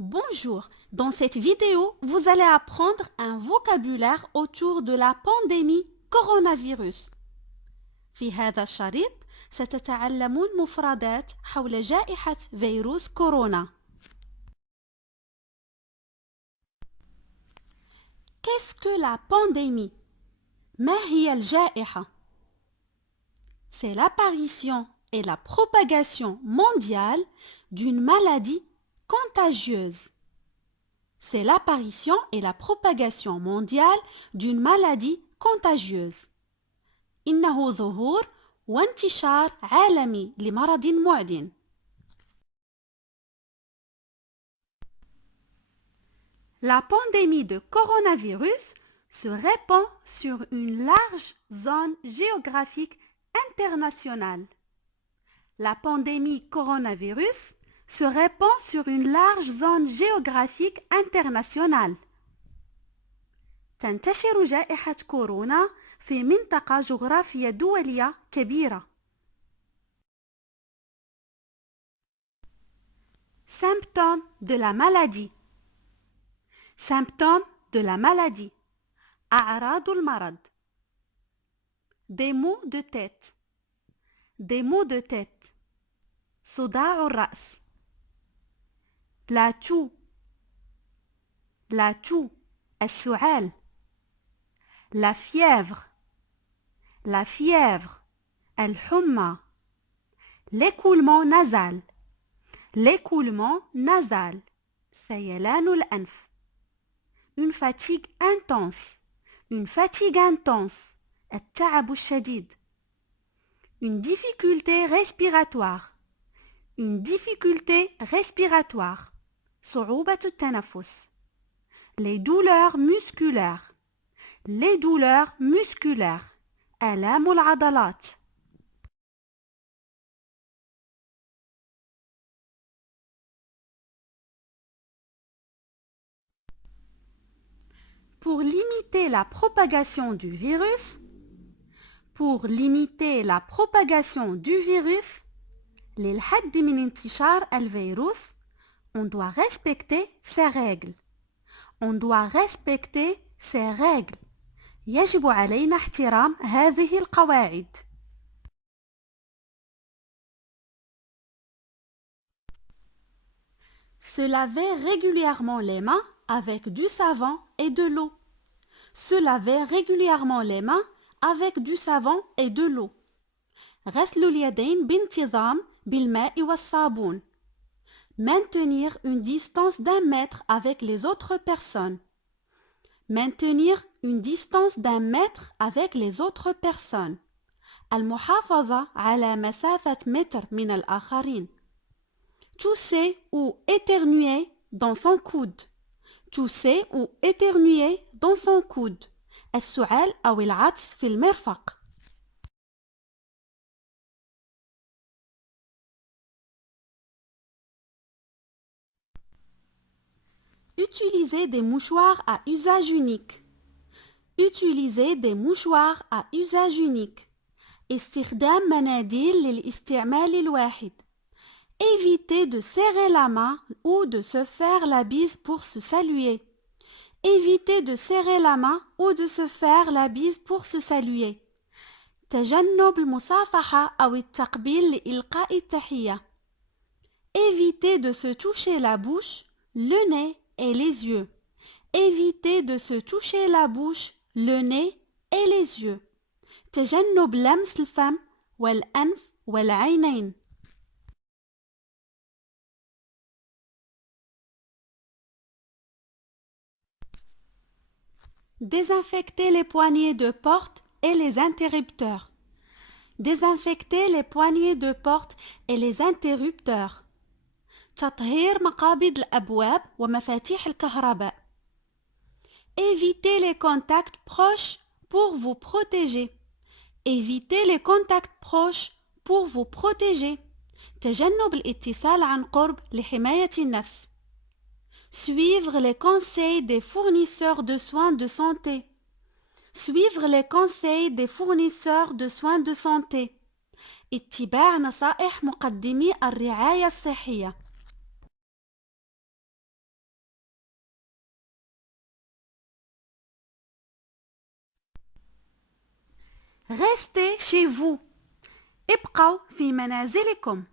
Bonjour, dans cette vidéo, vous allez apprendre un vocabulaire autour de la pandémie coronavirus. في هذا الشريط ستتعلمون مفردات حول جائحة فيروس كورونا. Qu'est-ce que la pandémie? ما هي الجائحة؟ C'est l'apparition et la propagation mondiale d'une maladie contagieuse. C'est l'apparition et la propagation mondiale d'une maladie contagieuse. إنه ظهور وانتشار عالمي لمرض معدٍ. La pandémie de coronavirus se répand sur une large zone géographique internationale. La pandémie coronavirus se répand sur une large zone géographique internationale. تنتشر جائحة كورونا في منطقة جغرافية دولية كبيرة. Symptômes de la maladie. Symptômes de la maladie. أعراض المرض. Des maux de tête. Des maux de tête. صداع الرأس. La toux. La toux. السعال. La fièvre. La fièvre. الحمى. L'écoulement nasal. L'écoulement nasal. سيلان الأنف. Une fatigue intense. Une fatigue intense. التعب الشديد. Une difficulté respiratoire. Une difficulté respiratoire. صعوبة التنفس. Les douleurs musculaires. Les douleurs musculaires. آلام العضلات. Pour limiter la propagation du virus, للحد من انتشار الفيروس, on doit respecter ces règles. On doit respecter ces règles. يجب علينا احترام هذه القواعد. Se laver régulièrement les mains avec du savon et de l'eau. Se laver régulièrement les mains avec du savon et de l'eau. غسل اليدين بانتظام بالماء والصابون. Maintenir une distance d'1 mètre avec les autres personnes. Maintenir une distance d'1 mètre avec les autres personnes. المحافظة على مسافة متر من الآخرين. Tousser ou éternuer dans son coude. Tousser ou éternuer dans son coude. السعال أو العطس في المرفق. Utiliser des mouchoirs à usage unique. Utiliser des mouchoirs à usage unique. استخدام مناديل للاستعمال الواحد. Éviter de serrer la main ou de se faire la bise pour se saluer. Éviter de serrer la main ou de se faire la bise pour se saluer. تجنب المصافحة أو التقبيل لإلقاء التحية. Éviter de se toucher la bouche, le nez et les yeux. Éviter de se toucher la bouche, le nez et les yeux. تجنب لمس الفم والأنف والعينين. Désinfecter les poignées de porte et les interrupteurs. Désinfecter les poignées de porte et les interrupteurs. تطهير مقابض الأبواب ومفاتيح الكهرباء. Évitez les contacts proches pour vous protéger. Évitez les contacts proches pour vous protéger. تجنب الاتصال عن قرب لحماية النفس. Suivre les conseils des fournisseurs de soins de santé. Suivre les conseils des fournisseurs de soins de santé. اتباع نصائح مقدمي الرعاية الصحية. Restez chez vous. ابقوا في منازلكم.